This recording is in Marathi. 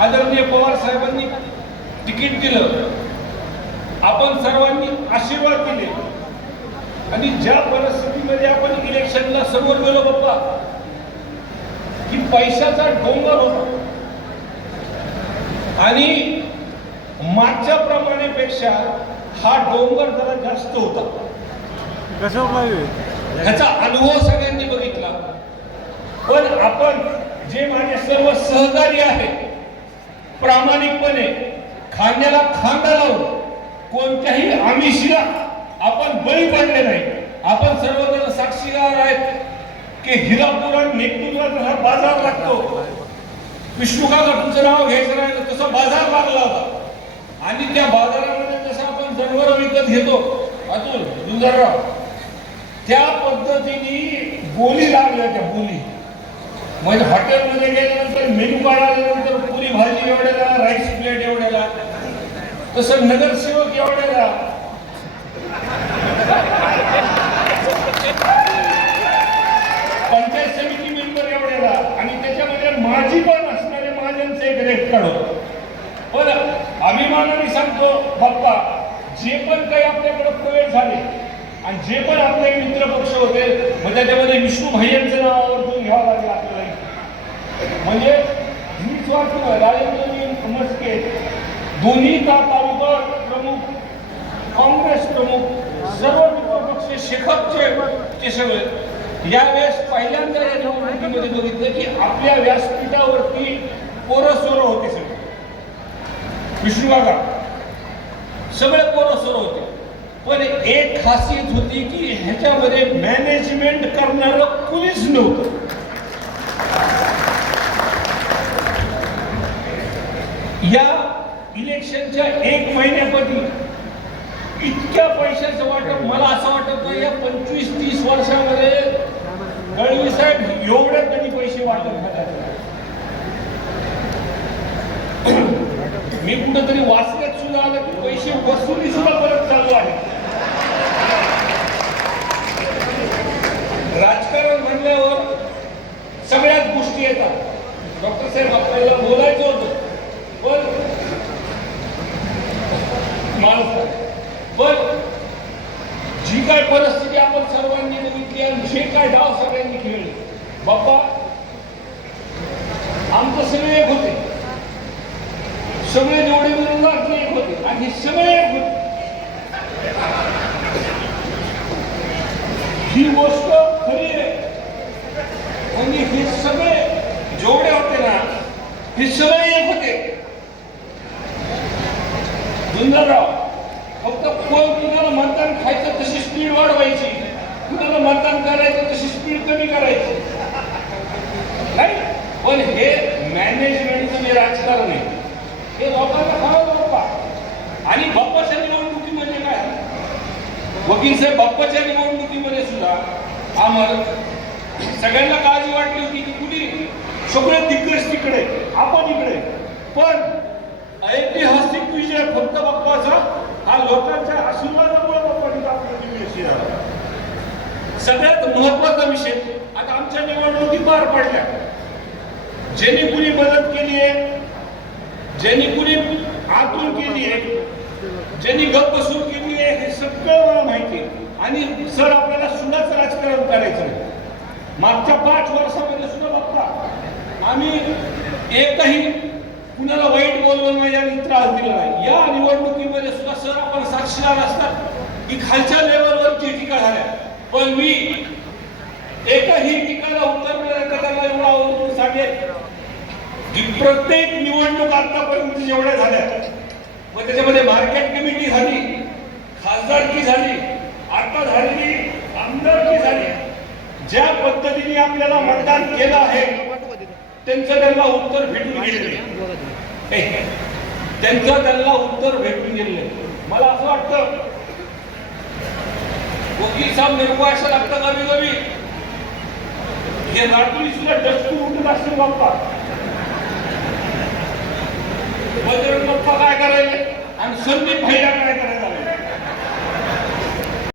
आदरणीय पवार साहेबांनी तिकीट दिलं. आपण सर्वांनी आशीर्वाद दिले. आणि ज्या परिस्थितीमध्ये आपण इलेक्शनला समोर गेलो बाप्पा की पैशाचा डोंगर होता. आणि मागच्या प्रमाणेपेक्षा हा डोंगर जरा जास्त होता. ह्याचा अनुभव सगळ्यांनी बघितला. पण आपण जे माझे सर्व सहकारी आहेत प्रामाणिकपणे खांद्याला खांदा लावून कोणत्याही आमिषीला आपण बळी पडले नाही. आपण सर्वजण साक्षीदार आहेत की हिरापूर आणि जसा बाजार लागतो. विष्णू काका तुमचं नाव घ्यायचं नाही तसा बाजार लागला होता. आणि त्या बाजारामध्ये जसं आपण जनावर विकत घेतो अतुल दुंदरराव त्या पद्धतीने बोली लागल्या त्या बोली. म्हणजे हॉटेलमध्ये गेल्यानंतर मेनू कार्ड आल्यानंतर पुरी भाजी एवढ्याला राईस प्लेट एवढ्याला तसं नगरसेवक एवढ्याला पंचायत समिती मेंबर एवढ्याला आणि त्याच्यामध्ये माझी पण असणारे महाजनचं एक रेट काढतो पण अभिमानाने सांगतो बाप्पा जे पण काही आपल्याकडे प्रवेश झाले आणि जे पण आपले मित्र पक्ष होते मग त्याच्यामध्ये विष्णू भैयांचं नाव आवर्जून घ्यावं लागेल आपल्याला. म्हणजे मीच स्वार्थ राजेंद्र मस्के दोन्ही ता काँग्रेस प्रमुख सर्व मित्र शिखरचे ते सगळे. यावेळेस पहिल्यांदा या निवडणुकीमध्ये बघितलं की आपल्या व्यासपीठावरती पोरं सोरं होते सगळे. विष्णुबागा सगळे पोरं सोरं होते. पण एक खासियत होती की ह्याच्यामध्ये मॅनेजमेंट करणारं कुणीच नव्हतं. इतक्या पैशाचं वाटप मला असं वाटत नाही या पंचवीस तीस वर्षामध्ये गळवी साहेब एवढे कधी पैसे वाटप झाले मी कुठंतरी वाचण्यात सुद्धा आलं की पैसे वसुली सुद्धा परत चालू आहे राजकारण म्हणल्यावर सगळ्याच गोष्टी येतात. डॉक्टर साहेब आपल्याला बोलायचं होतं पण माणूस परिस्थिती आपण सर्वांनी बघितली आणि जे काय डाव सगळ्यांनी खेळले. बाप्पा आमचं सगळे एक होते. सगळे जेवढे लागले एक होते आणि सगळे एक होते. ही गोष्ट खरी आहे. म्हणजे हे सगळे जेवढे होते ना हे सगळे एक होते सुंदरराव फक्त कोण कुणाला मतदान खायचं तशी स्पीड वाढवायची. कुणाला मतदान करायचं तशी स्पीड कमी करायची. नाही पण हे मॅनेजमेंटचं जे राजकारण आहे. हे लोकांना कळवलं बाप्पा. आणि बाप्पाच्या निवडणुकी म्हणजे काय? वकील साहेब बाप्पाच्या निवडणुकीमध्ये सुद्धा आम्हाला सगळ्यांना काळजी वाटली होती की कुठे सगळे दिग्गज तिकडे आपण इकडे. पण ऐतिहासिक विजय फक्त बाप्पाचा हा लोकांच्या आशीर्वादामुळे बाप्पाने आपल्याला यशी झाला सगळ्यात महत्त्वाचा विषय आता आमच्या निवडणुकी पार पडल्या. ज्यांनी कुणी मदत केली आहे ज्यांनी कुणी आतून केली आहे ज्यांनी गप बसून केली आहे हे सगळं मला माहिती आणि सर आपल्याला सुद्धाच राजकारण करायचं आहे. मागच्या पाच वर्षामध्ये सुद्धा बघता आम्ही एकही कुणाला वाईट बोलवलं नाही आणि त्रास दिला नाही. या निवडणुकीमध्ये सुद्धा सर आपण साक्षीदार असतात. की खालच्या पण मी एकही टीकाला उत्तर त्यांना एवढा आवर्जून सांगेल प्रत्येक निवडणूक आतापर्यंत जेवढ्या झाल्या मग त्याच्यामध्ये मार्केट कमिटी झाली खासदारकी झाली आता झालेली आमदारकी झाली ज्या पद्धतीने आपल्याला मतदान केलं आहे त्यांचं त्यांना उत्तर भेटून गेलेलं. त्यांचं त्यांना उत्तर भेटून गेलेलं. मला असं वाटतं वकील साहेब निर्भय असं लागतं कमी कमी हे रात्री सुद्धा डस्टून उठत असतील बाप्पा. बजरंग बाप्पा काय करायले? आणि संदीप भैया काय करायचे